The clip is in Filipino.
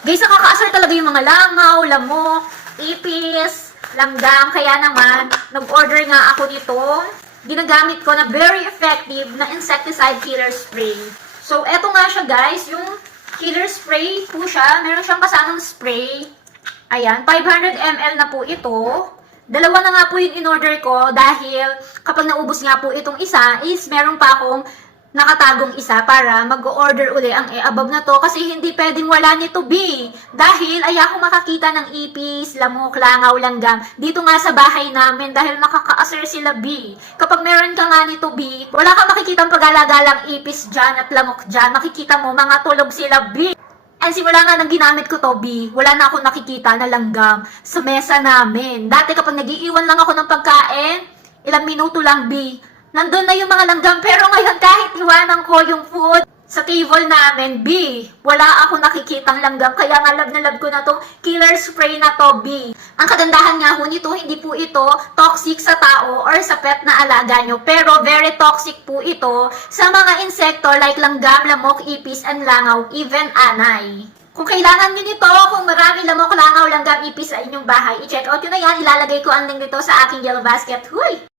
Guys, nakakaasar talaga yung mga langaw, lamok, ipis, langgam. Kaya naman, nag-order nga ako nito. Ginagamit ko na very effective na insecticide killer spray. So, eto nga siya guys, yung killer spray po siya. Meron siyang kasamang spray. Ayan, 500 ml na po ito. Dalawa na nga po yung in-order ko dahil kapag naubos nga po itong isa is meron pa akong nakatagong isa para mag-order uli ang above na to kasi hindi pwedeng wala nito B. Dahil ayoko makakita ng ipis, lamok, langaw, langgam dito nga sa bahay namin dahil nakaka-assert sila B. Kapag meron ka nga nito B, wala kang makikita ang pag-alagalang ipis dyan at lamok dyan. Makikita mo mga tulog sila B. And simula nga nang ginamit ko to, B, wala na akong nakikita na langgam sa mesa namin. Dati kapag nag-iiwan lang ako ng pagkain, ilang minuto lang, B, nandun na yung mga langgam. Pero ngayon kahit iwanan ko yung food sa table namin, B, wala ako nakikitang langgam. Kaya nga love na love ko na tong killer spray na to, B. Ang kagandahan nga ho nito, hindi po ito toxic sa tao or sa pet na alaga nyo. Pero very toxic po ito sa mga insekto like langgam, lamok, ipis, and langaw, even anay. Kung kailangan nyo nito, kung marami lamok, langaw, langgam, ipis sa inyong bahay, i-check out nyo na yan. Ilalagay ko ang link nito sa aking yellow basket. Huy!